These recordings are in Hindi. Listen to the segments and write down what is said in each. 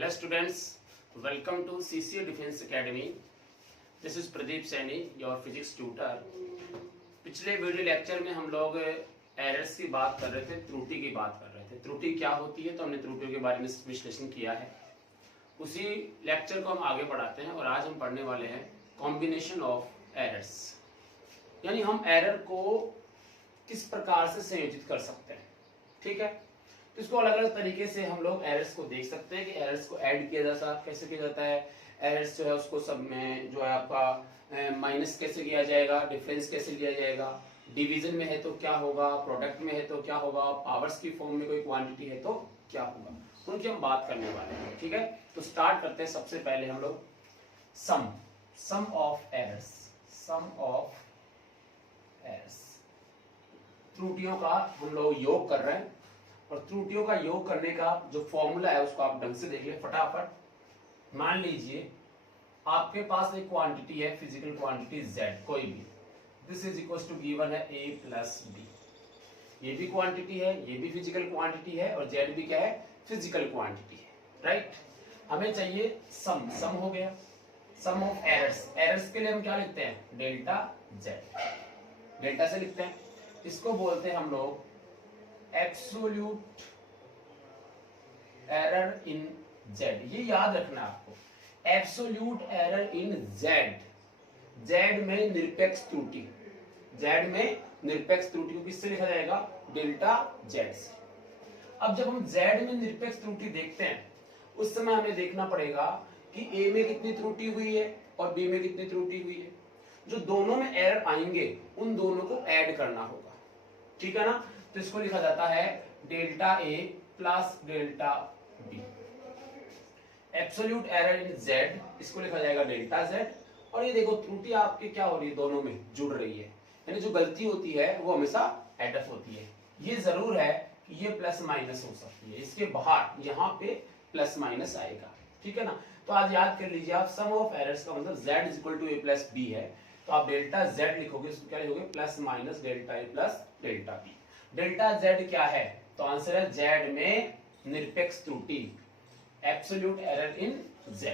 Hello students, welcome to CCA Defense Academy. This is Pradeep Saini, your physics tutor. पिछले वीडियो लेक्चर में हम लोग एरर्स की बात कर रहे थे, त्रुटि की बात कर रहे थे। त्रुटि क्या होती है तो हमने त्रुटियों के बारे में विश्लेषण किया है। उसी लेक्चर को हम आगे बढ़ाते हैं और आज हम पढ़ने वाले हैं कॉम्बिनेशन ऑफ एरर्स, यानी हम एरर को किस प्रकार से संयोजित कर सकते हैं। ठीक है, तो इसको अलग अलग तरीके से हम लोग एरर्स को देख सकते हैं कि एरर्स को ऐड किया जाता है, कैसे किया जाता है। एरर्स जो है उसको सब में जो है आपका माइनस कैसे किया जाएगा, डिफरेंस कैसे लिया जाएगा, डिवीजन में है तो क्या होगा, प्रोडक्ट में है तो क्या होगा, पावर्स की फॉर्म में कोई क्वांटिटी है तो क्या होगा, उनकी हम बात करने वाले हैं। ठीक है, तो स्टार्ट करते हैं। सबसे पहले हम लोग sum of errors, sum of errors, त्रुटियों का हम लोग योग कर रहे हैं। और त्रुटियों का योग करने का जो फॉर्मूला है उसको आप ढंग से देख ले फटाफट। मान लीजिए आपके पास एक क्वांटिटी है, फिजिकल क्वांटिटी z कोई भी, this is equal to given है a प्लस b। ये भी क्वांटिटी है, ये भी फिजिकल क्वांटिटी है और z भी क्या है, फिजिकल क्वांटिटी है। राइट, हमें चाहिए सम हो गया, सम ऑफ एरर्स। एरर्स के लिए हम क्या लिखते हैं, डेल्टा z, डेल्टा से लिखते हैं। इसको बोलते हैं हम लोग एब्सोल्यूट एरर इन z। ये याद रखना आपको, एब्सोल्यूट एरर इन z में निरपेक्ष त्रुटि, z में निरपेक्ष त्रुटि को किससे लिखा जाएगा, डेल्टा z से। अब जब हम z में निरपेक्ष त्रुटि देखते हैं उस समय हमें देखना पड़ेगा कि a में कितनी त्रुटि हुई है और b में कितनी त्रुटि हुई है। जो दोनों में एरर आएंगे उन दोनों को ऐड करना होगा। ठीक है ना, तो इसको लिखा जाता है delta a plus delta b। Absolute error in z, इसको लिखा जाएगा डेल्टा z। और ये देखो त्रुटि आपके क्या हो रही है, दोनों में जुड़ रही है, यानी जो गलती होती है वो हमेशा एड अप होती है। ये जरूर है कि ये प्लस माइनस हो सकती है, इसके बाहर यहाँ पे प्लस माइनस आएगा। ठीक है ना, तो आज याद कर लीजिए आप, सम ऑफ एरर्स का मतलब z is equal to a plus b है, तो आप डेल्टा z लिखोगे, इसको क्या लिखोगे, plus minus delta a plus delta b। Delta z क्या है, तो आंसर है z में निरपेक्ष त्रुटि, absolute error in z।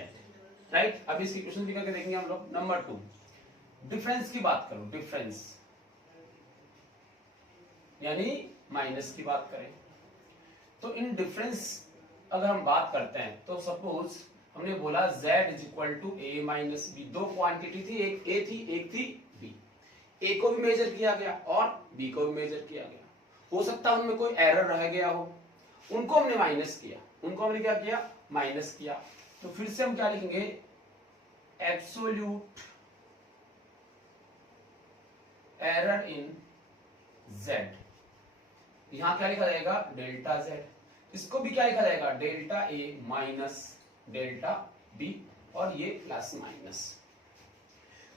Right, अब इसकी क्वेश्चन भी करके देखेंगे हम लोग। नंबर 2, डिफरेंस की बात करो, डिफरेंस यानी माइनस की बात करें तो इन डिफरेंस अगर हम बात करते हैं तो सपोज हमने बोला z is equal to a minus b। दो क्वांटिटी थी, एक a थी एक थी b। a को भी मेजर किया गया और b को भी मेजर किया गया। हो सकता है उनमें कोई एरर रह गया हो, उनको हमने माइनस किया, उनको हमने क्या किया, माइनस किया। तो फिर से हम क्या लिखेंगे, एब्सोल्यूट एरर इन z। यहां क्या लिखा जाएगा, डेल्टा z। इसको भी क्या लिखा जाएगा, delta a minus delta b, और ये प्लस माइनस।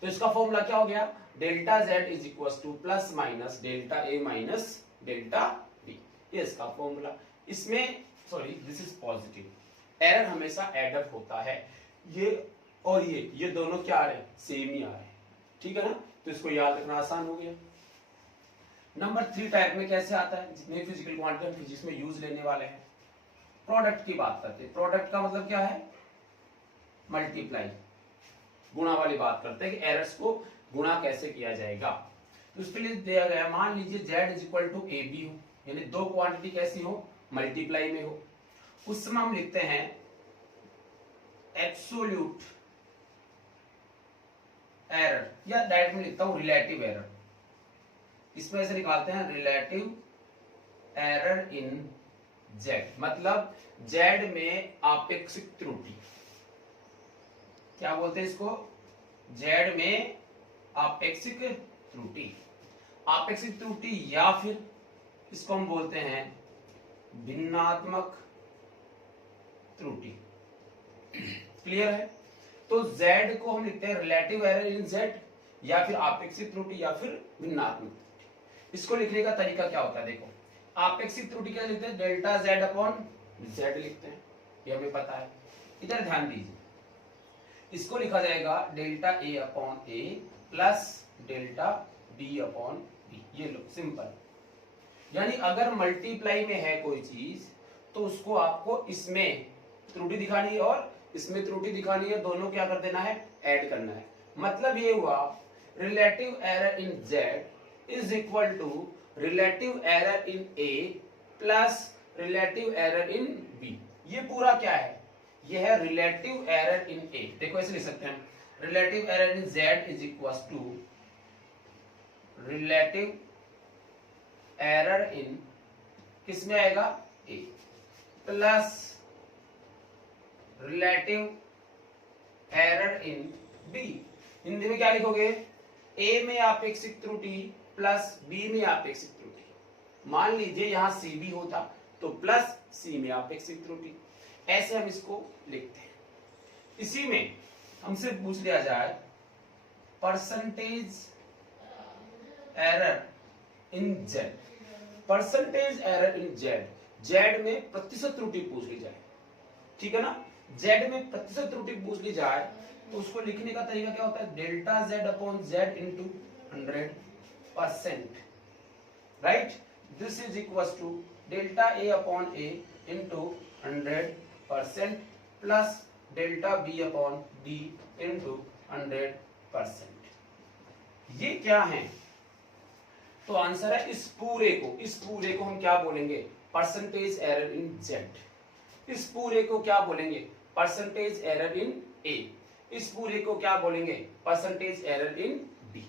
तो इसका फॉर्मूला क्या हो गया, delta z is equal two plus minus delta a minus delta b। ये इसका फॉर्मूला। इसमें sorry this is positive, error हमेशा एड अप होता है। ये और ये दोनों क्या आ रहे हैं, सेम ही आ रहे हैं। ठीक है ना, तो इसको याद रखना आसान हो गया। नंबर 3 टाइप में कैसे आता है, जितने फिजिकल क्वांटिटी हम फिजिक्स में यूज लेने वाले हैं। प्रोडक्ट की बात करते हैं। प्रोडक्ट का मतलब क्या है, मल्टीप्लाई, गुणा वाली बात करते हैं कि एरर्स को गुणा कैसे किया जाएगा। तो उसके लिए दिया गया, मान लीजिए z is equal to A B हो, यानी दो क्वांटिटी कैसी हो, मल्टीप्लाई में हो। उस समय हम लिखते हैं एब्सोल्यूट एरर, या डायरेक्ट में लिखता हूं रिलेटिव एरर। इसमें ऐसे निकालते हैं रिलेटिव एरर इन z, मतलब z में आपेक्षिक त्रुटि। क्या बोलते हैं इसको, z में आपेक्षिक त्रुटि। आपेक्षिक त्रुटि या फिर इसको हम बोलते हैं भिन्नात्मक त्रुटि। क्लियर है, तो z को हम लिखते हैं रिलेटिव एरर इन z, या फिर आपेक्षिक त्रुटि या फिर भिन्नात्मक त्रुटि। इसको लिखने का तरीका क्या होता है, देखो आपेक्षिक त्रुटि क्या लिखते हैं, डेल्टा z अपॉन z लिखते हैं, ये हमें पता है। इधर ध्यान दीजिए, इसको लिखा जाएगा delta a upon a plus delta b upon b। ये लो सिंपल, यानी अगर मल्टीप्लाई में है कोई चीज तो उसको आपको इसमें त्रुटि दिखानी है और इसमें त्रुटि दिखानी है, दोनों क्या कर देना है, ऐड करना है। मतलब ये हुआ relative error in Z is equal to relative error in A plus relative error in B। ये पूरा क्या है, ये है रिलेटिव एरर इन A। देखो ऐसे लिख सकते हैं, relative error in Z is equal to relative error in किस में आएगा, A plus relative error in B। Hindi में क्या लिखोगे, A में आपेक्षिक त्रुटि प्लस B में आपेक्षिक त्रुटि। मान लीजिए यहां CB होता तो प्लस C में आपेक्षिक त्रुटि, ऐसे हम इसको लिखते हैं। इसी में हमसे पूछ लिया जाए percentage error in Z, percentage error in Z में प्रतिशत त्रुटि पूछ ली जाए, ठीक है ना। Z में प्रतिशत त्रुटि पूछ ली जाए तो उसको लिखने का तरीका क्या होता है, delta Z upon Z into 100%, right. This is equal to delta A upon A into 100% plus delta B upon B into 100%। ये क्या है, तो आंसर है इस पूरे को हम क्या बोलेंगे, परसेंटेज एरर इन Z। इस पूरे को क्या बोलेंगे, परसेंटेज एरर इन A। इस पूरे को क्या बोलेंगे, परसेंटेज एरर इन B।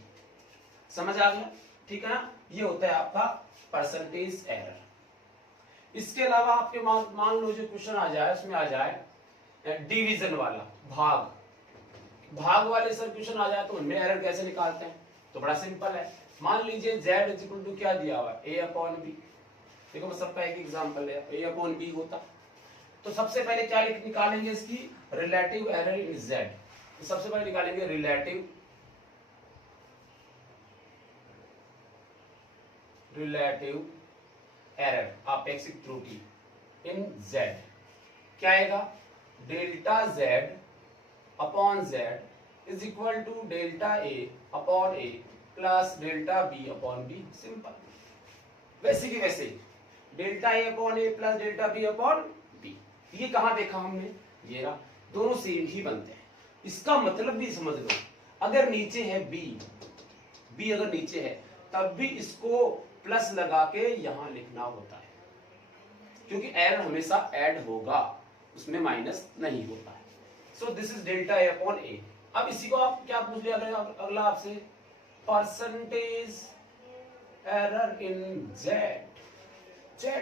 समझ आ गया, ठीक है ना। ये होता है आपका परसेंटेज एरर। इसके अलावा आपके मान लो जो क्वेश्चन आ जाए उसमें आ जाए डिवीजन वाला, भाग वाले सर क्वेश्चन आ जाए तो उनमें एरर कैसे निकालते हैं, तो बड़ा सिंपल है। मान लीजिए Z इज इक्वल टू क्या दिया हुआ है, A अपॉन B। देखो मैं सबका एक एग्जांपल है, A अपॉन B होता तो सबसे पहले क्या निकालेंगे, इसकी रिलेटिव एरर इन Z। तो सबसे पहले निकालेंगे रिलेटिव एरर आपेक्षिक त्रुटि इन Z। क्या आएगा, delta Z upon Z is equal to delta A upon A plus delta B upon B। Simple, वैसे की वैसे delta A upon A plus delta B upon B। ये कहां देखा हमने, ये रहा, दोनों सेम ही बनते हैं। इसका मतलब भी समझ लो, अगर नीचे है B अगर नीचे है तब भी इसको प्लस लगा के यहां लिखना होता है, क्योंकि एरर हमेशा ऐड होगा, उसमें माइनस नहीं होता है। So this is delta A upon A। अब इसी को आप क्या पूछ लिया अगला आपसे, परसेंटेज एरर इन Z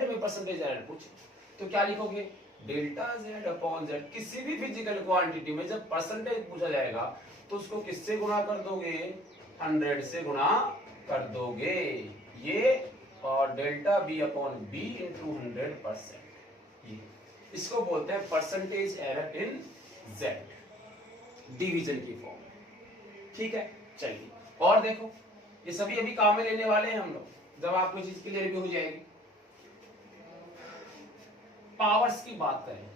में परसेंटेज एरर पूछे तो क्या लिखोगे, डेल्टा Z अपॉन Z। किसी भी फिजिकल क्वांटिटी में जब परसेंटेज पूछा जाएगा तो उसको किससे गुणा कर दोगे, 100 से गुणा कर दोगे ये, और delta B upon B into 100%। ये इसको बोलते हैं percentage error in Z, division की फॉर्म में, ठीक है। चलिए और देखो, ये सभी अभी काम में लेने वाले हैं हम लोग, जब आपको चीज क्लियर भी हो जाएगी। पावर्स की बात करें,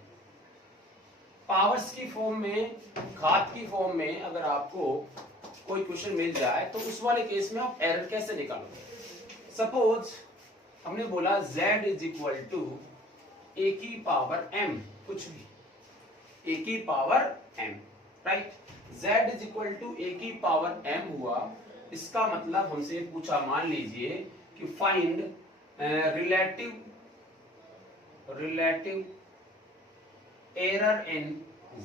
पावर्स की फॉर्म में, घात की फॉर्म में अगर आपको कोई क्वेश्चन मिल जाए तो उस वाले केस में आप एरर कैसे निकालोगे। सपोज हमने बोला Z is equal to A की पावर M, कुछ भी A की power M, right. Z is equal to A की पावर M हुआ, इसका मतलब हमसे पूछा, मान लीजिए कि find relative error in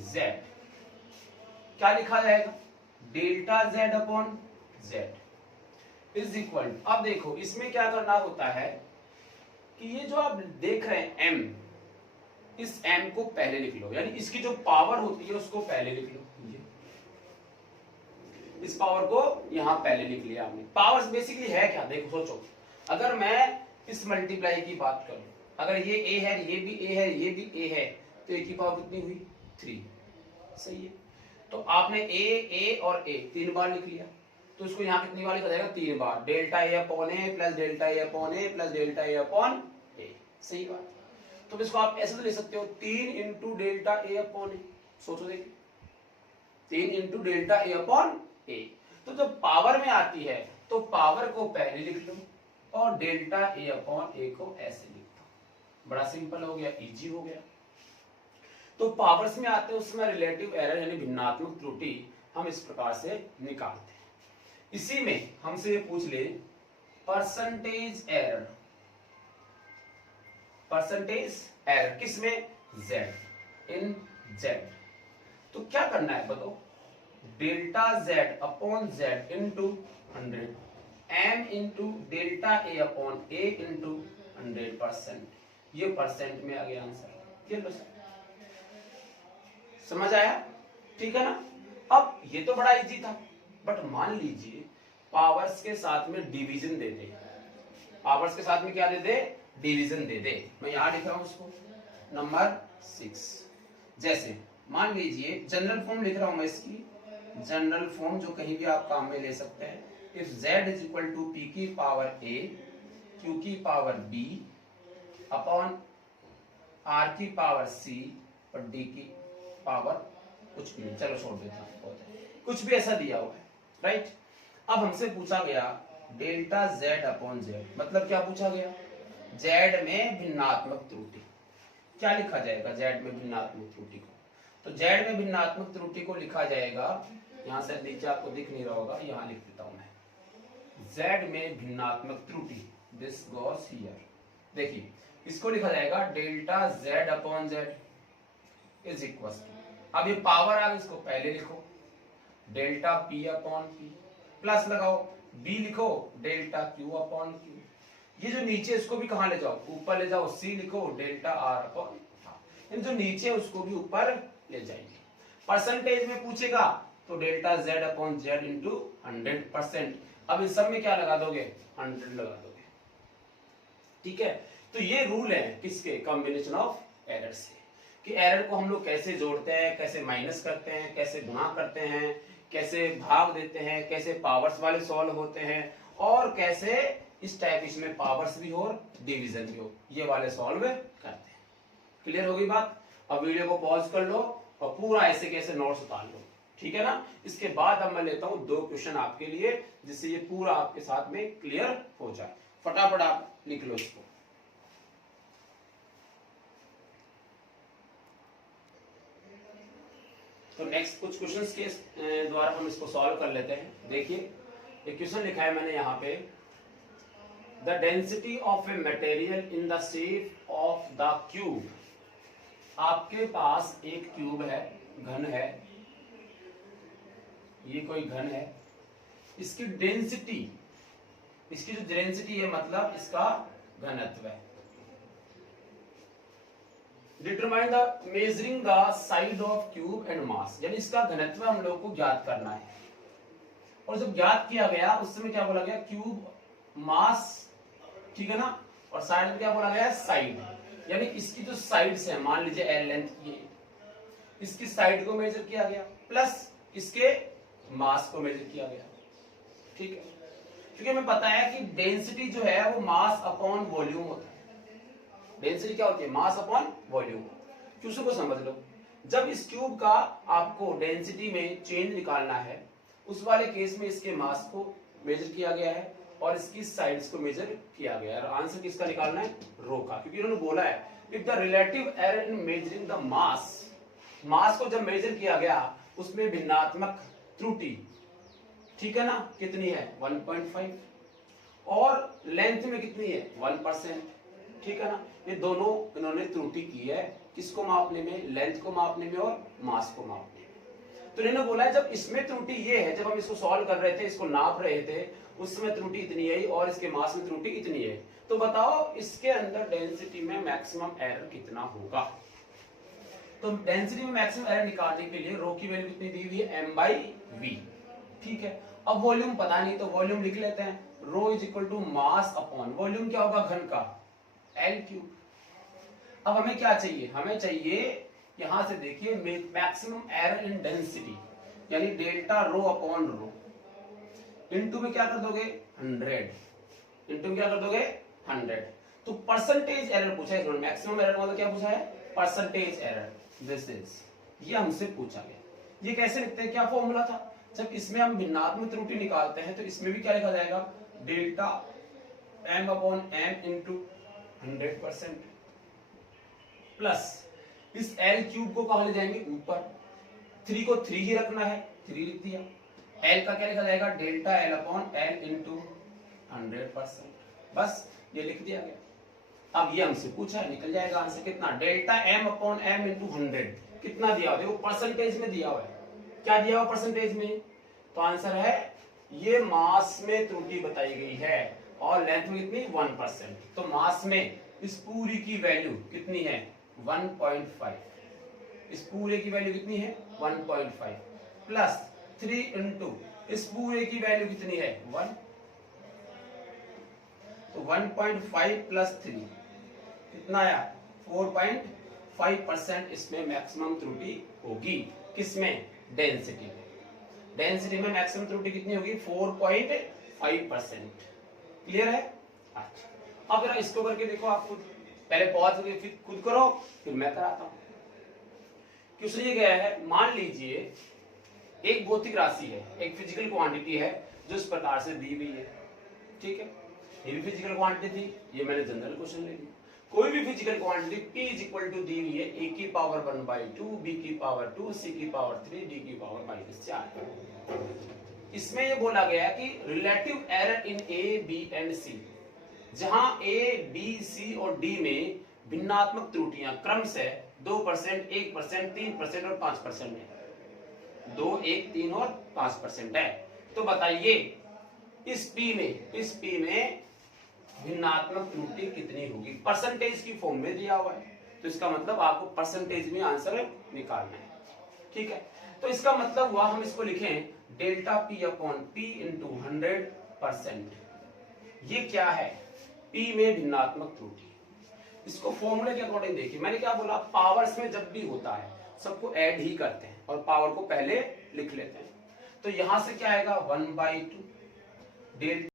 Z। क्या लिखा जाएगा, delta Z upon Z is equal. अब देखो इसमें क्या करना होता है कि ये जो आप देख रहे हैं M, इस M को पहले लिख लो, यानी इसकी जो पावर होती है उसको पहले लिख लो। इस पावर को यहां पहले लिख लिया हमने। पावर्स बेसिकली है क्या, देखो सोचो, अगर मैं इस मल्टीप्लाई की बात करूं, अगर ये A है, ये भी A है, ये भी A है, तो A की पावर कितनी हुई, 3, सही है। तो आपने A और A 3 बार लिख लिया, तो इसको यहाँ कितनी बार लिखा जाएगा, 3 बार, delta A upon A plus delta A upon A plus delta A upon A, सही बात। तो इसको आप ऐसे तो लिख सकते हो, 3 into delta A upon A। सोचो देखिए, 3 into delta A upon A। तो जब पावर में आती है तो पावर को पहले लिख लो और डेल्टा A अपॉन A को ऐसे लिख दो, बड़ा सिंपल हो गया, इजी हो गया। तो पावर्स में आते हैं उसमें रिलेटिव एरर यानी भिन्नात्मक त्रुटि हम इस प्रकार से निकालते हैं। इसी में हमसे ये पूछ ले परसेंटेज एरर, परसेंटेज एरर किसमें, z इन z। तो क्या करना है बताओ, delta z upon z into 100 m into delta a upon a into 100%, ये परसेंट में आ गया आंसर। ये लो समझ आया, ठीक है ना। अब ये तो बड़ा इजी था, बट मान लीजिए पावर्स के साथ में डिवीजन दे दे, पावर्स के साथ में क्या दे दे, डिवीजन दे दे। मैं यहां लिख रहा हूं उसको नंबर 6। जैसे मान लीजिए जनरल फॉर्म लिख रहा हूं मैं इसकी, जनरल फॉर्म जो कहीं भी आप काम में ले सकते हैं। If z is equal to p की पावर a q की पावर b अपॉन r की पावर c और d की पावर कुछ भी नहीं, चलो छोड़ देता हूं, कुछ भी ऐसा दिया हुआ है, राइट। अब हमसे पूछा गया डेल्टा z अपॉन z, मतलब क्या पूछा गया, z में भिन्नात्मक त्रुटि। क्या लिखा जाएगा z में भिन्नात्मक त्रुटि को, तो z में भिन्नात्मक त्रुटि को लिखा जाएगा, यहां से नीचे आपको दिख नहीं रहा होगा, यहां लिख देता हूं मैं, z में भिन्नात्मक त्रुटि, दिस गोस हियर। देखिए इसको लिखा जाएगा delta z upon z is equal to, अब ये पावर आ गई, इसको पहले लिखो delta p upon p, plus लगाओ b लिखो डेल्टा q अपॉन q, ये जो नीचे इसको भी कहां ले जाओ, ऊपर ले जाओ, c लिखो डेल्टा r अपॉन r, जो नीचे उसको भी ऊपर ले जाएंगे। परसेंटेज में पूछेगा तो delta z upon z into 100%, अब इस सब में क्या लगा दोगे, 100 लगा दोगे, ठीक है। तो ये रूल है किसके, कॉम्बिनेशन ऑफ एरर से, कि एरर को हम लोग कैसे जोड़ते हैं, कैसे माइनस करते हैं, कैसे गुणा करते हैं, कैसे भाग देते हैं, कैसे पावर्स वाले सॉल्व होते हैं, और कैसे इस टाइप इसमें पावर्स भी हो और डिवीजन भी हो, ये वाले सॉल्व करते हैं। क्लियर होगी बात। अब वीडियो को पॉज कर लो और पूरा ऐसे कैसे नोट्स उतार लो, ठीक है ना। इसके बाद अब मैं लेता हूं 2 क्वेश्चन आपके लिए, जिससे ये पूरा आपके साथ में क्लियर हो जाए। फटाफट आप लिख लो इसको। तो नेक्स्ट कुछ क्वेश्चंस के द्वारा हम इसको सॉल्व कर लेते हैं। देखिए एक क्वेश्चन लिखा है मैंने यहाँ पे, the density of a material in the shape of the cube. आपके पास एक क्यूब है, घन है, ये कोई घन है, इसकी डेंसिटी, इसकी जो डेंसिटी है मतलब इसका घनत्व है। Determine the measuring the side of cube and mass, यानी इसका घनत्व हम लोग को ज्ञात करना है। और जब ज्ञात किया गया उस समय क्या बोला गया, क्यूब मास, ठीक है ना, और साइड में क्या बोला गया, साइड, यानी इसकी जो साइड्स है, मान लीजिए एल लेंथ की, इसकी साइड को मेजर किया गया प्लस इसके मास को मेजर किया गया, ठीक है। क्योंकि हमें पता है कि डेंसिटी जो है वो मास अपॉन वॉल्यूम होता है। डेंसिटी क्या होती है, मास अपॉन वॉल्यूम। क्वेश्चन को समझ लो, जब इस क्यूब का आपको डेंसिटी में चेंज निकालना है, उस वाले केस में इसके मास को मेजर किया गया है और इसकी साइड्स को मेजर किया गया है, और आंसर किसका निकालना है, रो का। क्योंकि उन्होंने बोला है if the relative error in measuring the mass, mass को जब मेजर किया गया उसमें भिन्नात्मक त्रुटि, ठीक है ना, कितनी है 1.5, और लेंथ में कितनी है 1%, ठीक है ना। ये दोनों इन्होंने त्रुटि की है, किसको मापने में, लेंथ को मापने में और मास को मापने में। तो इन्होंने बोला है जब इसमें त्रुटि ये है, जब हम इसको सॉल्व कर रहे थे, इसको नाप रहे थे, उस समय त्रुटि इतनी है और इसके मास में त्रुटि इतनी है, तो बताओ इसके अंदर डेंसिटी में मैक्सिमम एरर कितना होगा। तो डेंसिटी में मैक्सिमम एरर निकालने के लिए रो की वैल्यू कितनी दी हुई है, m/v, ठीक है। अब वॉल्यूम पता नहीं तो वॉल्यूम लिख लेते हैं, rho is equal to mass upon volume क्या होगा घन का, L3। अब हमें क्या चाहिए, हमें चाहिए यहां से देखिए मैक्सिमम एरर इन डेंसिटी, यानी delta rho upon rho, into में क्या कर दोगे 100, इनटू में क्या कर दोगे 100। तो परसेंटेज एरर पूछा है इन्होंने, मैक्सिमम एरर मतलब क्या पूछा है, परसेंटेज एरर, दिस इज, ये हमसे पूछा गया। ये कैसे लिखते हैं, क्या फॉर्मूला था, जब इसमें हम भिन्नात्मक त्रुटि निकालते हैं तो इसमें भी क्या लिखा जाएगा, delta m upon m into 100% plus इस एल क्यूब को कहां ले जाएंगे, ऊपर। 3 को 3 ही रखना है, 3 लिख दिया। एल का क्या लिखा जाएगा, delta L upon L into 100%, बस ये लिख दिया गया। अब ये हमसे पूछा है, निकल जाएगा आंसर कितना, delta M upon M into 100 कितना दिया हुआ, देखो परसेंटेज में दिया हुआ है। क्या दिया हुआ परसेंटेज में, तो आंसर है ये मास में त्रुटि बताई गई है और लेंथ में कितनी 1%, तो मास में इस पूरी की वैल्यू कितनी है 1.5, इस पूरे की वैल्यू कितनी है 1.5 प्लस 3 इंटू इस पूरे की वैल्यू कितनी है 1, तो 1.5 प्लस 3 कितना आया 4.5% इसमें मैक्सिमम त्रुटि होगी। किसमें, डेंसिटी में। डेंसिटी में मैक्सिमम त्रुटि कितनी होगी 4.5%। क्लियर है। अच्छा अब जरा इसको करके देखो, आप खुद पहले पॉज करके फिर खुद करो, फिर मैं कराता हूं। क्वेश्चन ये गया है, मान लीजिए एक भौतिक राशि है, एक फिजिकल क्वांटिटी है जो इस प्रकार से दी हुई है, ठीक है। ये भी फिजिकल क्वांटिटी थी, ये मैंने जनरल क्वेश्चन ले लिया। कोई भी physical quantity P is equal to दी हुई है a की पावर 1/2, b की पावर 2, c की पावर 3, d की पावर -4। इसमें ये बोला गया कि relative error in a, b and c, जहां a, b, c और d में भिन्नात्मक त्रुटियां क्रमशः 2%, 1%, 3% और 5% है। 2, 1, 3 और 5% है। तो बताइए इस P में भिन्नात्मक त्रुटि कितनी होगी, परसेंटेज की फॉर्म में दिया हुआ है, तो इसका मतलब आपको परसेंटेज में आंसर निकालना है, ठीक है। तो इसका मतलब हुआ हम इसको लिखें delta P upon P into 100%। ये क्या है, P में भिन्नात्मक त्रुटि। इसको फॉर्मूले के अकॉर्डिंग देखिए, मैंने क्या बोला, पावर्स में जब भी होता है सबको ऐड ही करते हैं और पावर को पहले लिख लेते हैं। तो यहां से क्या आएगा 1/2 डेल्टा